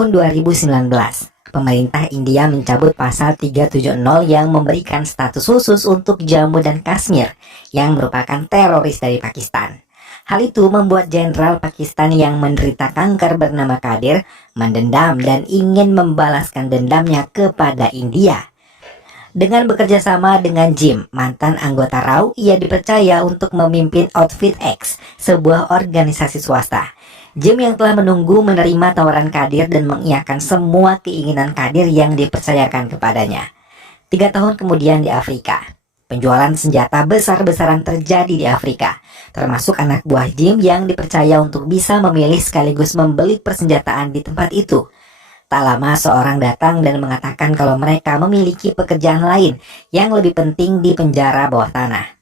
Tahun 2019, pemerintah India mencabut pasal 370 yang memberikan status khusus untuk Jammu dan Kashmir yang merupakan teroris dari Pakistan. Hal itu membuat jenderal Pakistan yang menderita kanker bernama Qadir mendendam dan ingin membalaskan dendamnya kepada India. Dengan bekerja sama dengan Jim, mantan anggota RAW, ia dipercaya untuk memimpin Outfit X, sebuah organisasi swasta. Jim yang telah menunggu menerima tawaran Qadir dan mengiyakan semua keinginan Qadir yang dipercayakan kepadanya. 3 tahun kemudian di Afrika, penjualan senjata besar-besaran terjadi di Afrika, termasuk anak buah Jim yang dipercaya untuk bisa memilih sekaligus membeli persenjataan di tempat itu. Tak lama seorang datang dan mengatakan kalau mereka memiliki pekerjaan lain yang lebih penting di penjara bawah tanah.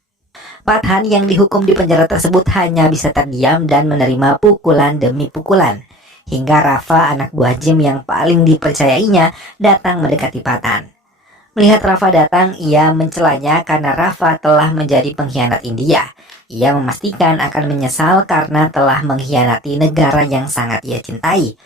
Pathan yang dihukum di penjara tersebut hanya bisa terdiam dan menerima pukulan demi pukulan. Hingga Rafa, anak buah Jim yang paling dipercayainya, datang mendekati Pathan. Melihat Rafa datang, ia mencelanya karena Rafa telah menjadi pengkhianat India. Ia memastikan akan menyesal karena telah mengkhianati negara yang sangat ia cintai.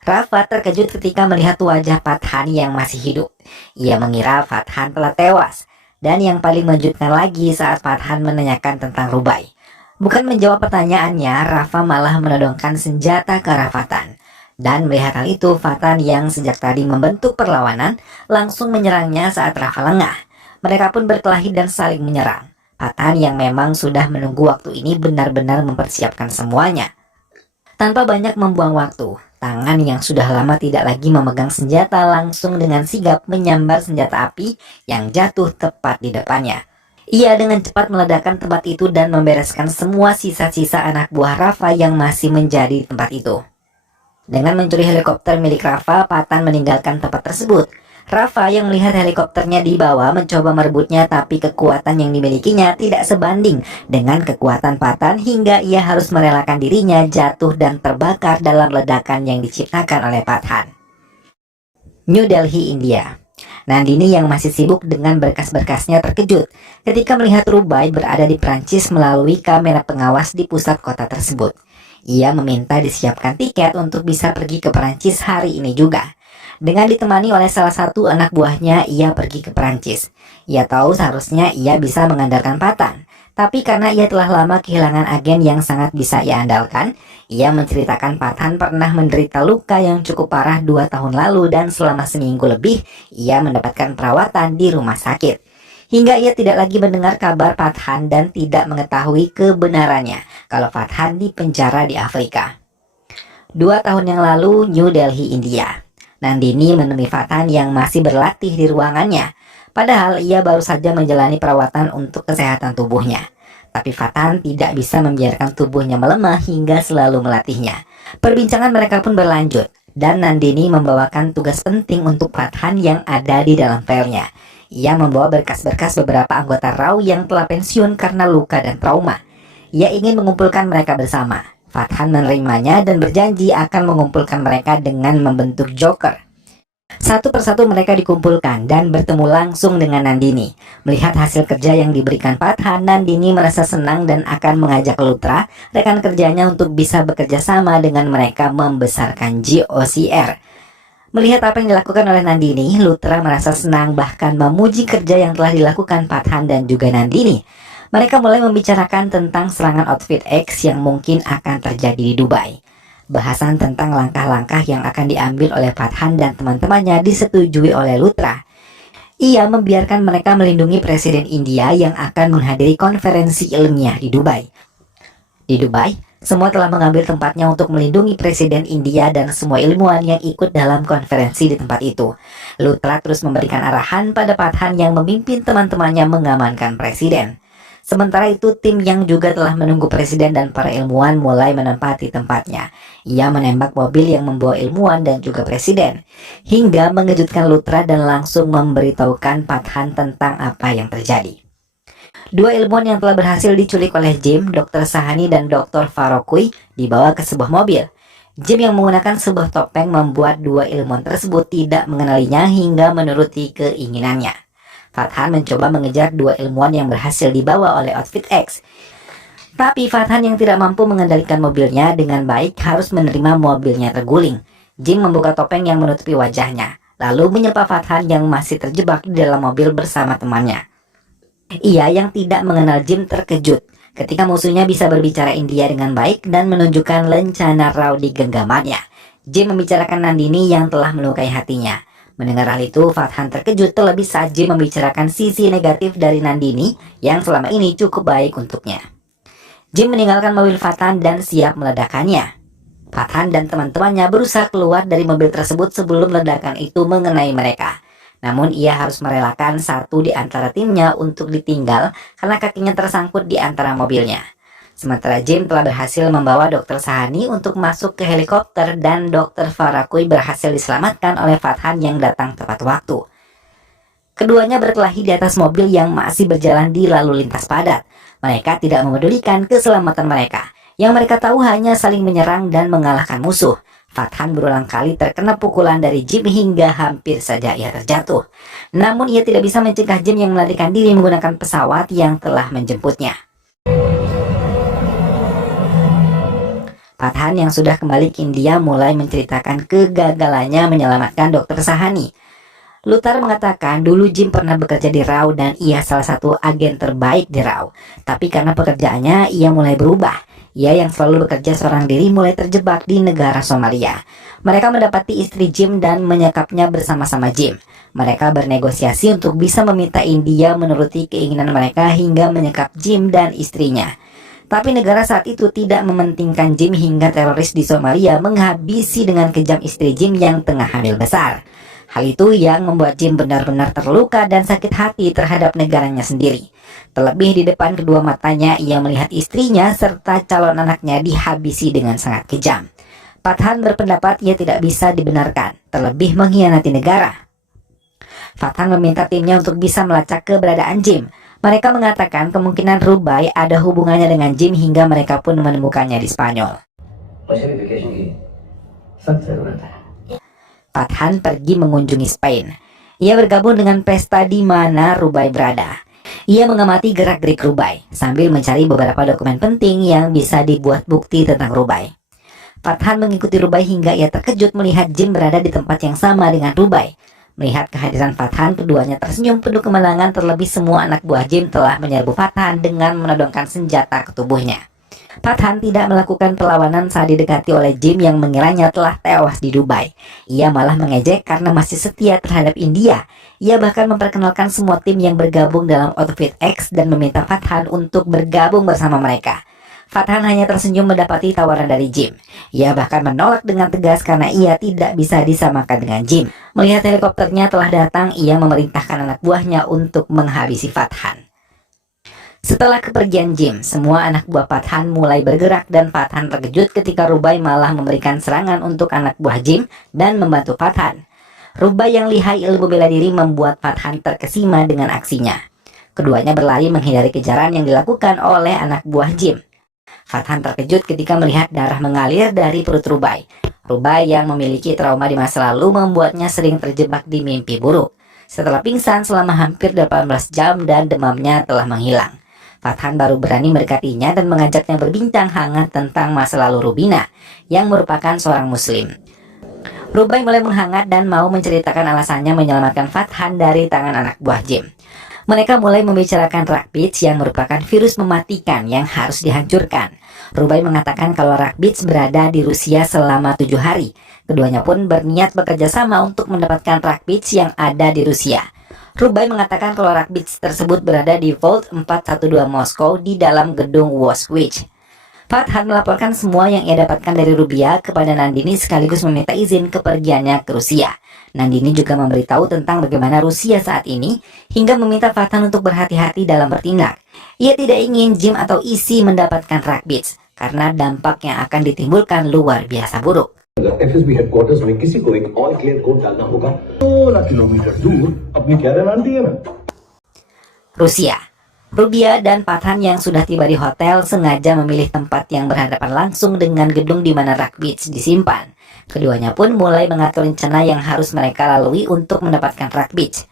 Rafa terkejut ketika melihat wajah Pathan yang masih hidup. Ia mengira Pathan telah tewas. Dan yang paling mengejutkan lagi saat Pathan menanyakan tentang Rubai. Bukan menjawab pertanyaannya, Rafa malah menodongkan senjata ke arah Pathan. Dan melihat hal itu, Pathan yang sejak tadi membentuk perlawanan langsung menyerangnya saat Rafa lengah. Mereka pun berkelahi dan saling menyerang. Pathan yang memang sudah menunggu waktu ini benar-benar mempersiapkan semuanya. Tanpa banyak membuang waktu, tangan yang sudah lama tidak lagi memegang senjata langsung dengan sigap menyambar senjata api yang jatuh tepat di depannya. Ia dengan cepat meledakkan tempat itu dan membereskan semua sisa-sisa anak buah Rafa yang masih menjadi di tempat itu. Dengan mencuri helikopter milik Rafa, Pathan meninggalkan tempat tersebut. Rafa yang melihat helikopternya dibawa mencoba merebutnya, tapi kekuatan yang dimilikinya tidak sebanding dengan kekuatan Pathan hingga ia harus merelakan dirinya jatuh dan terbakar dalam ledakan yang diciptakan oleh Pathan. New Delhi, India. Nandini yang masih sibuk dengan berkas-berkasnya terkejut ketika melihat Rubai berada di Prancis melalui kamera pengawas di pusat kota tersebut. Ia meminta disiapkan tiket untuk bisa pergi ke Prancis hari ini juga. Dengan ditemani oleh salah satu anak buahnya, ia pergi ke Prancis. Ia tahu seharusnya ia bisa mengandalkan Pathan, tapi karena ia telah lama kehilangan agen yang sangat bisa ia andalkan, ia menceritakan Pathan pernah menderita luka yang cukup parah 2 tahun lalu dan selama seminggu lebih ia mendapatkan perawatan di rumah sakit. Hingga ia tidak lagi mendengar kabar Pathan dan tidak mengetahui kebenarannya kalau Pathan dipenjara di Afrika. 2 tahun yang lalu, New Delhi, India. Nandini menemui Pathan yang masih berlatih di ruangannya. Padahal ia baru saja menjalani perawatan untuk kesehatan tubuhnya. Tapi Pathan tidak bisa membiarkan tubuhnya melemah hingga selalu melatihnya. Perbincangan mereka pun berlanjut, dan Nandini membawakan tugas penting untuk Pathan yang ada di dalam filenya. Ia membawa berkas-berkas beberapa anggota RAW yang telah pensiun karena luka dan trauma. Ia ingin mengumpulkan mereka bersama. Pathan menerimanya dan berjanji akan mengumpulkan mereka dengan membentuk Joker. Satu persatu mereka dikumpulkan dan bertemu langsung dengan Nandini. Melihat hasil kerja yang diberikan Pathan, Nandini merasa senang dan akan mengajak Luthra, rekan kerjanya, untuk bisa bekerja sama dengan mereka membesarkan GOCR. Melihat apa yang dilakukan oleh Nandini, Luthra merasa senang bahkan memuji kerja yang telah dilakukan Pathan dan juga Nandini. Mereka mulai membicarakan tentang serangan Outfit X yang mungkin akan terjadi di Dubai. Bahasan tentang langkah-langkah yang akan diambil oleh Pathan dan teman-temannya disetujui oleh Luthra. Ia membiarkan mereka melindungi Presiden India yang akan menghadiri konferensi ilmiah di Dubai. Di Dubai, semua telah mengambil tempatnya untuk melindungi Presiden India dan semua ilmuwan yang ikut dalam konferensi di tempat itu. Luthra terus memberikan arahan pada Pathan yang memimpin teman-temannya mengamankan Presiden. Sementara itu, tim yang juga telah menunggu Presiden dan para ilmuwan mulai menempati tempatnya. Ia menembak mobil yang membawa ilmuwan dan juga Presiden, hingga mengejutkan Luthra dan langsung memberitahukan Pathan tentang apa yang terjadi. 2 ilmuwan yang telah berhasil diculik oleh Jim, Dr. Sahani dan Dr. Farokui, dibawa ke sebuah mobil. Jim yang menggunakan sebuah topeng membuat 2 ilmuwan tersebut tidak mengenalinya hingga menuruti keinginannya. Pathan mencoba mengejar 2 ilmuwan yang berhasil dibawa oleh Outfit X. Tapi Pathan yang tidak mampu mengendalikan mobilnya dengan baik harus menerima mobilnya terguling. Jim membuka topeng yang menutupi wajahnya, lalu menyapa Fathan yang masih terjebak di dalam mobil bersama temannya. Ia yang tidak mengenal Jim terkejut ketika musuhnya bisa berbicara India dengan baik dan menunjukkan lencana raw di genggamannya. Jim membicarakan Nandini yang telah melukai hatinya. Mendengar hal itu, Fathan terkejut terlebih saat Jim membicarakan sisi negatif dari Nandini yang selama ini cukup baik untuknya. Jim meninggalkan mobil Fathan dan siap meledakkannya. Fathan dan teman-temannya berusaha keluar dari mobil tersebut sebelum ledakan itu mengenai mereka. Namun ia harus merelakan satu di antara timnya untuk ditinggal karena kakinya tersangkut di antara mobilnya. Sementara Jim telah berhasil membawa Dr. Sahani untuk masuk ke helikopter dan Dr. Farakui berhasil diselamatkan oleh Fathan yang datang tepat waktu. Keduanya berkelahi di atas mobil yang masih berjalan di lalu lintas padat. Mereka tidak memedulikan keselamatan mereka. Yang mereka tahu hanya saling menyerang dan mengalahkan musuh. Fathan berulang kali terkena pukulan dari Jim hingga hampir saja ia terjatuh. Namun ia tidak bisa mencegah Jim yang melarikan diri menggunakan pesawat yang telah menjemputnya. Fathan yang sudah kembali ke India mulai menceritakan kegagalannya menyelamatkan Dr. Sahani. Luthar mengatakan dulu Jim pernah bekerja di RAW dan ia salah satu agen terbaik di RAW. Tapi karena pekerjaannya ia mulai berubah. Ia yang selalu bekerja seorang diri mulai terjebak di negara Somalia. Mereka mendapati istri Jim dan menyekapnya bersama-sama Jim. Mereka bernegosiasi untuk bisa meminta India menuruti keinginan mereka hingga menyekap Jim dan istrinya. Tapi negara saat itu tidak mementingkan Jim hingga teroris di Somalia menghabisi dengan kejam istri Jim yang tengah hamil besar. Hal itu yang membuat Jim benar-benar terluka dan sakit hati terhadap negaranya sendiri. Terlebih di depan kedua matanya ia melihat istrinya serta calon anaknya dihabisi dengan sangat kejam. Fathan berpendapat ia tidak bisa dibenarkan, terlebih mengkhianati negara. Fathan meminta timnya untuk bisa melacak keberadaan Jim. Mereka mengatakan kemungkinan Rubai ada hubungannya dengan Jim hingga mereka pun menemukannya di Spanyol. Fathan pergi mengunjungi Spain. Ia bergabung dengan pesta di mana Rubai berada. Ia mengamati gerak-gerik Rubai sambil mencari beberapa dokumen penting yang bisa dibuat bukti tentang Rubai. Fathan mengikuti Rubai hingga ia terkejut melihat Jim berada di tempat yang sama dengan Rubai. Melihat kehadiran Fathan, keduanya tersenyum penuh kemenangan terlebih semua anak buah Jim telah menyerbu Fathan dengan menodongkan senjata ke tubuhnya. Fathan tidak melakukan perlawanan saat didekati oleh Jim yang mengiranya telah tewas di Dubai. Ia malah mengejek karena masih setia terhadap India. Ia bahkan memperkenalkan semua tim yang bergabung dalam Outfit X dan meminta Fathan untuk bergabung bersama mereka. Fathan hanya tersenyum mendapati tawaran dari Jim. Ia bahkan menolak dengan tegas karena ia tidak bisa disamakan dengan Jim. Melihat helikopternya telah datang, ia memerintahkan anak buahnya untuk menghabisi Fathan. Setelah kepergian Jim, semua anak buah Fathan mulai bergerak dan Fathan terkejut ketika Rubai malah memberikan serangan untuk anak buah Jim dan membantu Fathan. Rubai yang lihai ilmu bela diri membuat Fathan terkesima dengan aksinya. Keduanya berlari menghindari kejaran yang dilakukan oleh anak buah Jim. Fathan terkejut ketika melihat darah mengalir dari perut Rubai. Rubai yang memiliki trauma di masa lalu membuatnya sering terjebak di mimpi buruk. Setelah pingsan selama hampir 18 jam dan demamnya telah menghilang, Fathan baru berani mendekatinya dan mengajaknya berbincang hangat tentang masa lalu Rubina, yang merupakan seorang muslim. Rubai mulai menghangat dan mau menceritakan alasannya menyelamatkan Fathan dari tangan anak buah Jim. Mereka mulai membicarakan Ragbits yang merupakan virus mematikan yang harus dihancurkan. Rubai mengatakan kalau Ragbits berada di Rusia selama 7 hari. Keduanya pun berniat bekerja sama untuk mendapatkan Ragbits yang ada di Rusia. Rubai mengatakan kalau Ragbits tersebut berada di Vault 412 Moskow di dalam gedung Auschwitz. Fathan melaporkan semua yang ia dapatkan dari Rubia kepada Nandini sekaligus meminta izin kepergiannya ke Rusia. Nandini juga memberitahu tentang bagaimana Rusia saat ini hingga meminta Fathan untuk berhati-hati dalam bertindak. Ia tidak ingin Jim atau Isi mendapatkan Ragbits karena dampak yang akan ditimbulkan luar biasa buruk. FSB headquarters में किसी को एक all clear code डालना होगा 16 किलोमीटर दूर अपनी Karen aunty है ना. Rusia. Rubia dan Fathan yang sudah tiba di hotel sengaja memilih tempat yang berhadapan langsung dengan gedung di mana Ragbits disimpan. Keduanya pun mulai mengatur rencana yang harus mereka lalui untuk mendapatkan Ragbits.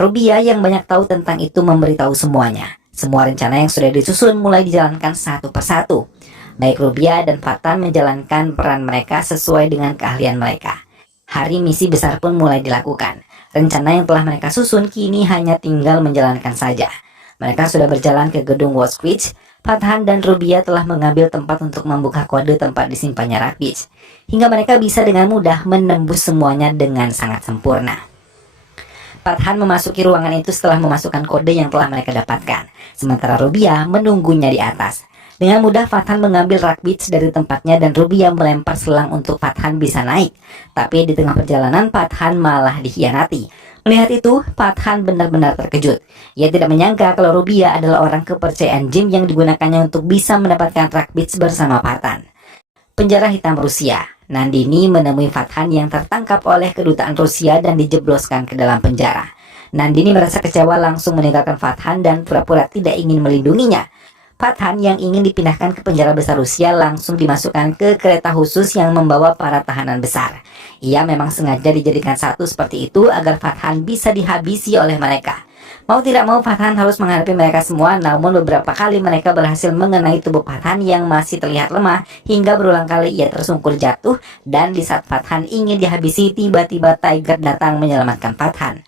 Rubia yang banyak tahu tentang itu memberitahu semuanya. Semua rencana yang sudah disusun mulai dijalankan satu persatu. Baik Rubia dan Fathan menjalankan peran mereka sesuai dengan keahlian mereka. Hari misi besar pun mulai dilakukan. Rencana yang telah mereka susun kini hanya tinggal menjalankan saja. Mereka sudah berjalan ke gedung Wallsquist. Fathan dan Rubia telah mengambil tempat untuk membuka kode tempat disimpannya Rugbeats, hingga mereka bisa dengan mudah menembus semuanya dengan sangat sempurna. Fathan memasuki ruangan itu setelah memasukkan kode yang telah mereka dapatkan, sementara Rubia menunggunya di atas. Dengan mudah Fathan mengambil Rugbeats dari tempatnya dan Rubia melempar selang untuk Fathan bisa naik. Tapi di tengah perjalanan Fathan malah dikhianati. Melihat itu, Fathan benar-benar terkejut. Ia tidak menyangka kalau Rubia adalah orang kepercayaan Jim yang digunakannya untuk bisa mendapatkan Rugbeats bersama Fathan. Penjara hitam Rusia. Nandini menemui Fathan yang tertangkap oleh kedutaan Rusia dan dijebloskan ke dalam penjara. Nandini merasa kecewa langsung meninggalkan Fathan dan pura-pura tidak ingin melindunginya. Fathan yang ingin dipindahkan ke penjara besar Rusia langsung dimasukkan ke kereta khusus yang membawa para tahanan besar. Ia memang sengaja dijadikan satu seperti itu agar Fathan bisa dihabisi oleh mereka. Mau tidak mau Fathan harus menghadapi mereka semua, namun beberapa kali mereka berhasil mengenai tubuh Fathan yang masih terlihat lemah hingga berulang kali ia tersungkur jatuh, dan di saat Fathan ingin dihabisi tiba-tiba Tiger datang menyelamatkan Fathan.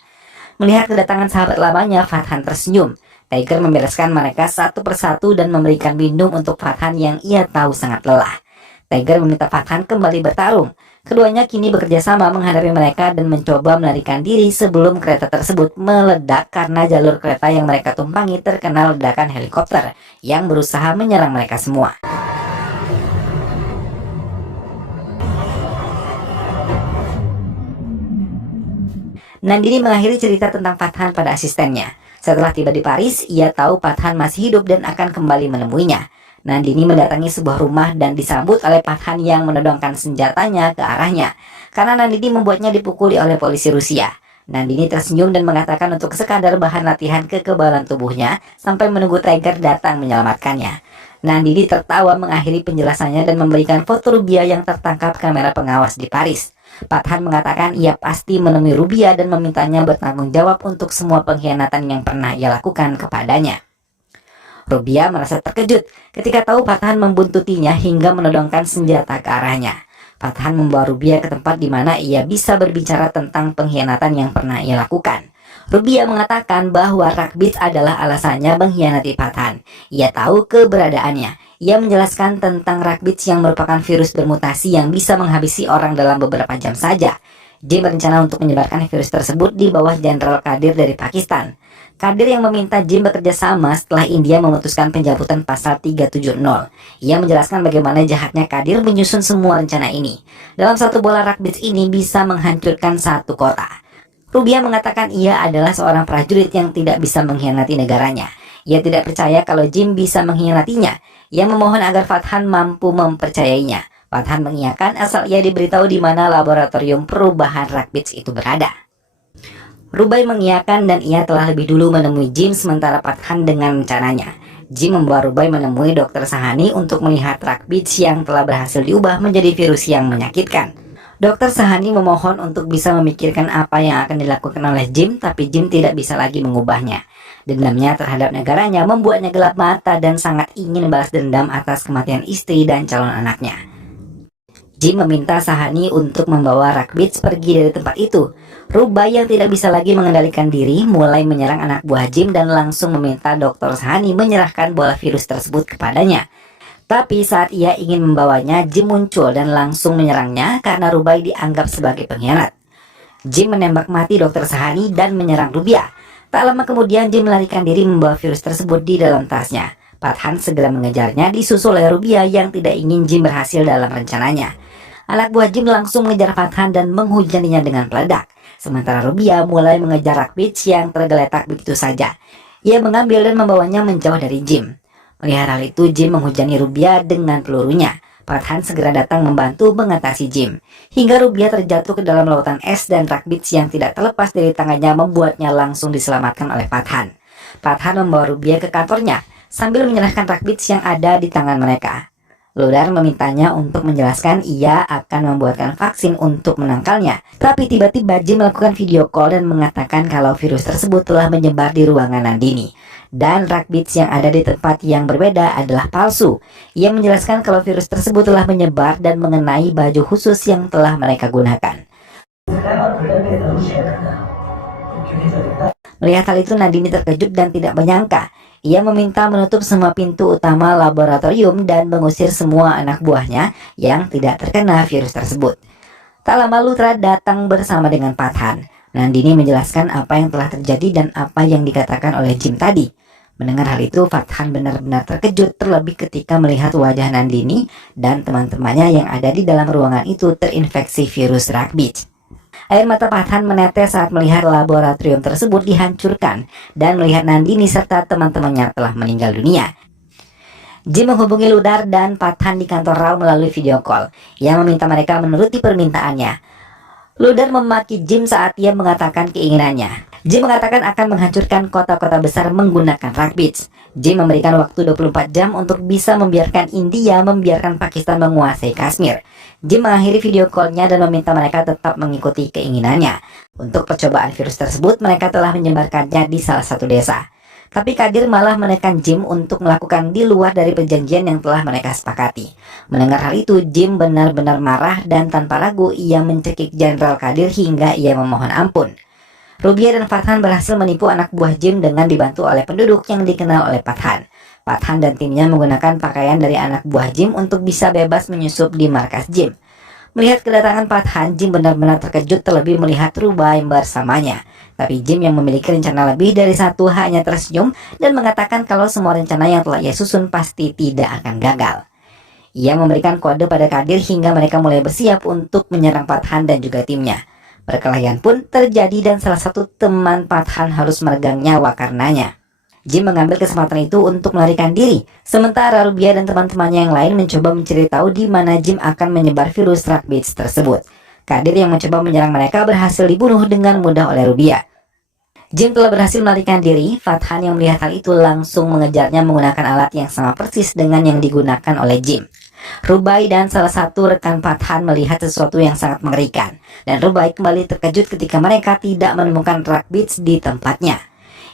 Melihat kedatangan sahabat lamanya, Fathan tersenyum. Tiger membereskan mereka satu persatu dan memberikan minum untuk Fathan yang ia tahu sangat lelah. Tiger meminta Fathan kembali bertarung. Keduanya kini bekerja sama menghadapi mereka dan mencoba melarikan diri sebelum kereta tersebut meledak karena jalur kereta yang mereka tumpangi terkena ledakan helikopter yang berusaha menyerang mereka semua. Nandini mengakhiri cerita tentang Fathan pada asistennya. Setelah tiba di Paris, ia tahu Fathan masih hidup dan akan kembali menemuinya. Nandini mendatangi sebuah rumah dan disambut oleh Fathan yang menodongkan senjatanya ke arahnya. Karena Nandini membuatnya dipukuli oleh polisi Rusia. Nandini tersenyum dan mengatakan untuk sekadar bahan latihan kekebalan tubuhnya sampai menunggu Tiger datang menyelamatkannya. Nandini tertawa mengakhiri penjelasannya dan memberikan foto Rubia yang tertangkap kamera pengawas di Paris. Fathan mengatakan ia pasti menemui Rubia dan memintanya bertanggung jawab untuk semua pengkhianatan yang pernah ia lakukan kepadanya. Rubia merasa terkejut ketika tahu Fathan membuntutinya hingga menodongkan senjata ke arahnya. Fathan membawa Rubia ke tempat di mana ia bisa berbicara tentang pengkhianatan yang pernah ia lakukan. Rubia mengatakan bahwa Rugbeats adalah alasannya mengkhianati Fathan. Ia tahu keberadaannya. Ia menjelaskan tentang Rugbeats yang merupakan virus bermutasi yang bisa menghabisi orang dalam beberapa jam saja. Jim berencana untuk menyebarkan virus tersebut di bawah Jenderal Kadir dari Pakistan. Kadir yang meminta Jim bekerja sama setelah India memutuskan pencabutan pasal 370. Ia menjelaskan bagaimana jahatnya Kadir menyusun semua rencana ini. Dalam satu bola Rugbeats ini bisa menghancurkan satu kota. Rubia mengatakan ia adalah seorang prajurit yang tidak bisa mengkhianati negaranya. Ia tidak percaya kalau Jim bisa mengkhianatinya. Ia memohon agar Fathan mampu mempercayainya. Fathan mengiyakan asal ia diberitahu di mana laboratorium perubahan Rugbeats itu berada. Rubai mengiyakan dan ia telah lebih dulu menemui Jim sementara Fathan dengan rencananya. Jim membawa Rubai menemui Dr. Sahani untuk melihat Rugbeats yang telah berhasil diubah menjadi virus yang menyakitkan. Dr. Sahani memohon untuk bisa memikirkan apa yang akan dilakukan oleh Jim, tapi Jim tidak bisa lagi mengubahnya. Dendamnya terhadap negaranya membuatnya gelap mata dan sangat ingin balas dendam atas kematian istri dan calon anaknya. Jim meminta Sahani untuk membawa Rugbeats pergi dari tempat itu. Rubai yang tidak bisa lagi mengendalikan diri mulai menyerang anak buah Jim dan langsung meminta Dr. Sahani menyerahkan bola virus tersebut kepadanya. Tapi saat ia ingin membawanya, Jim muncul dan langsung menyerangnya karena Rubai dianggap sebagai pengkhianat. Jim menembak mati Dr. Sahani dan menyerang Rubia. Tak lama kemudian Jim melarikan diri membawa virus tersebut di dalam tasnya. Fathan segera mengejarnya disusul oleh Rubia yang tidak ingin Jim berhasil dalam rencananya. Anak buah Jim langsung mengejar Fathan dan menghujaninya dengan peledak. Sementara Rubia mulai mengejar Rugbeats yang tergeletak begitu saja. Ia mengambil dan membawanya menjauh dari Jim. Melihat hal itu, Jim menghujani Rubia dengan pelurunya. Fathan segera datang membantu mengatasi Jim. Hingga Rubia terjatuh ke dalam lautan es dan Rugbeats yang tidak terlepas dari tangannya membuatnya langsung diselamatkan oleh Fathan. Fathan membawa Rubia ke kantornya sambil menyerahkan Rugbeats yang ada di tangan mereka. Ludar memintanya untuk menjelaskan ia akan membuatkan vaksin untuk menangkalnya. Tapi tiba-tiba Jim melakukan video call dan mengatakan kalau virus tersebut telah menyebar di ruangan Nandini. Dan Ragbits yang ada di tempat yang berbeda adalah palsu. Ia menjelaskan kalau virus tersebut telah menyebar dan mengenai baju khusus yang telah mereka gunakan. Melihat hal itu, Nandini terkejut dan tidak menyangka. Ia meminta menutup semua pintu utama laboratorium dan mengusir semua anak buahnya yang tidak terkena virus tersebut. Tak lama Luthra datang bersama dengan Pathan. Nandini menjelaskan apa yang telah terjadi dan apa yang dikatakan oleh Jim tadi. Mendengar hal itu, Pathan benar-benar terkejut, terlebih ketika melihat wajah Nandini dan teman-temannya yang ada di dalam ruangan itu terinfeksi virus Ragbits. Air mata Pathan menetes saat melihat laboratorium tersebut dihancurkan dan melihat Nandini serta teman-temannya telah meninggal dunia. Jim menghubungi Ludar dan Pathan di kantor Rao melalui video call. Ia meminta mereka menuruti permintaannya. Ludar memaki Jim saat ia mengatakan keinginannya. Jim mengatakan akan menghancurkan kota-kota besar menggunakan Ragbits. Jim memberikan waktu 24 jam untuk bisa membiarkan India membiarkan Pakistan menguasai Kashmir. Jim mengakhiri video call-nya dan meminta mereka tetap mengikuti keinginannya. Untuk percobaan virus tersebut, mereka telah menyebarkannya di salah satu desa. Tapi Kadir malah menekan Jim untuk melakukan di luar dari perjanjian yang telah mereka sepakati. Mendengar hal itu, Jim benar-benar marah dan tanpa ragu ia mencekik Jenderal Kadir hingga ia memohon ampun. Rubia dan Pathan berhasil menipu anak buah Jim dengan dibantu oleh penduduk yang dikenal oleh Pathan. Pathan dan timnya menggunakan pakaian dari anak buah Jim untuk bisa bebas menyusup di markas Jim. Melihat kedatangan Pathan, Jim benar-benar terkejut terlebih melihat Rubai bersamanya. Tapi Jim yang memiliki rencana lebih dari satu hanya tersenyum dan mengatakan kalau semua rencana yang telah ia susun pasti tidak akan gagal. Ia memberikan kode pada Kadir hingga mereka mulai bersiap untuk menyerang Pathan dan juga timnya. Perkelahian pun terjadi dan salah satu teman Pathan harus meregang nyawa karenanya. Jim mengambil kesempatan itu untuk melarikan diri, sementara Rubia dan teman-temannya yang lain mencoba mencari tahu di mana Jim akan menyebar virus Ragbits tersebut. Kadir yang mencoba menyerang mereka berhasil dibunuh dengan mudah oleh Rubia. Jim telah berhasil melarikan diri. Pathan yang melihat hal itu langsung mengejarnya menggunakan alat yang sama persis dengan yang digunakan oleh Jim. Rubai dan salah satu rekan Pathan melihat sesuatu yang sangat mengerikan, dan Rubai kembali terkejut ketika mereka tidak menemukan Ragbits di tempatnya.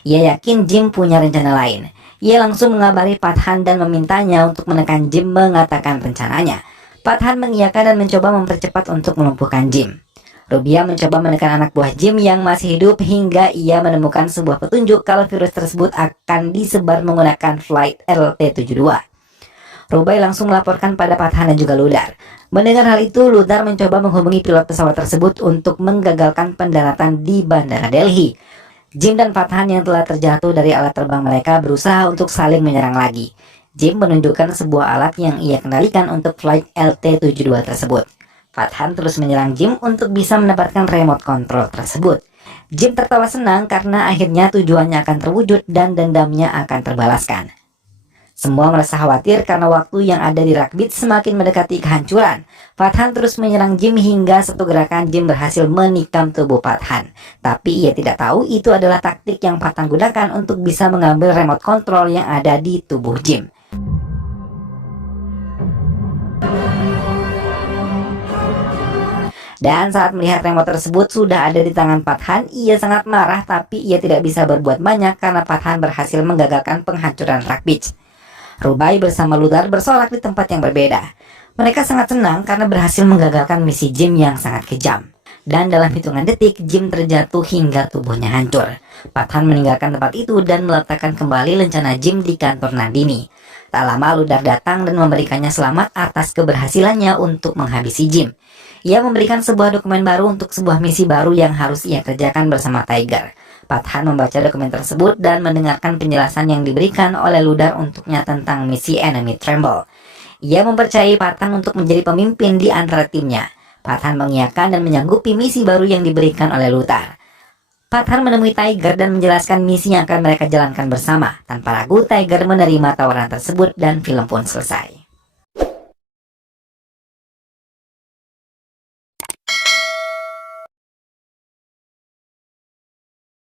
Ia yakin Jim punya rencana lain. Ia langsung mengabari Pathan dan memintanya untuk menekan Jim mengatakan rencananya. Pathan mengiyakan dan mencoba mempercepat untuk melumpuhkan Jim. Rubia mencoba menekan anak buah Jim yang masih hidup hingga ia menemukan sebuah petunjuk kalau virus tersebut akan disebar menggunakan flight LT-72. Rubai langsung melaporkan pada Pathan dan juga Ludar. Mendengar hal itu, Ludar mencoba menghubungi pilot pesawat tersebut untuk menggagalkan pendaratan di Bandara Delhi. Jim dan Pathan yang telah terjatuh dari alat terbang mereka berusaha untuk saling menyerang lagi. Jim menunjukkan sebuah alat yang ia kendalikan untuk flight LT-72 tersebut. Pathan terus menyerang Jim untuk bisa mendapatkan remote control tersebut. Jim tertawa senang karena akhirnya tujuannya akan terwujud dan dendamnya akan terbalaskan. Semua merasa khawatir karena waktu yang ada di Ragbits semakin mendekati kehancuran. Pathan terus menyerang Jim hingga satu gerakan Jim berhasil menikam tubuh Pathan. Tapi ia tidak tahu itu adalah taktik yang Pathan gunakan untuk bisa mengambil remote control yang ada di tubuh Jim. Dan saat melihat remote tersebut sudah ada di tangan Pathan, ia sangat marah tapi ia tidak bisa berbuat banyak karena Pathan berhasil menggagalkan penghancuran Ragbits. Rubai bersama Ludar bersorak di tempat yang berbeda. Mereka sangat senang karena berhasil menggagalkan misi Jim yang sangat kejam. Dan dalam hitungan detik, Jim terjatuh hingga tubuhnya hancur. Pathan meninggalkan tempat itu dan meletakkan kembali lencana Jim di kantor Nandini. Tak lama Ludar datang dan memberikannya selamat atas keberhasilannya untuk menghabisi Jim. Ia memberikan sebuah dokumen baru untuk sebuah misi baru yang harus ia kerjakan bersama Tiger. Pathan membaca dokumen tersebut dan mendengarkan penjelasan yang diberikan oleh Ludar untuknya tentang misi Enemy Tremble. Ia mempercayai Pathan untuk menjadi pemimpin di antara timnya. Pathan mengiyakan dan menyanggupi misi baru yang diberikan oleh Ludar. Pathan menemui Tiger dan menjelaskan misi yang akan mereka jalankan bersama. Tanpa ragu, Tiger menerima tawaran tersebut dan film pun selesai.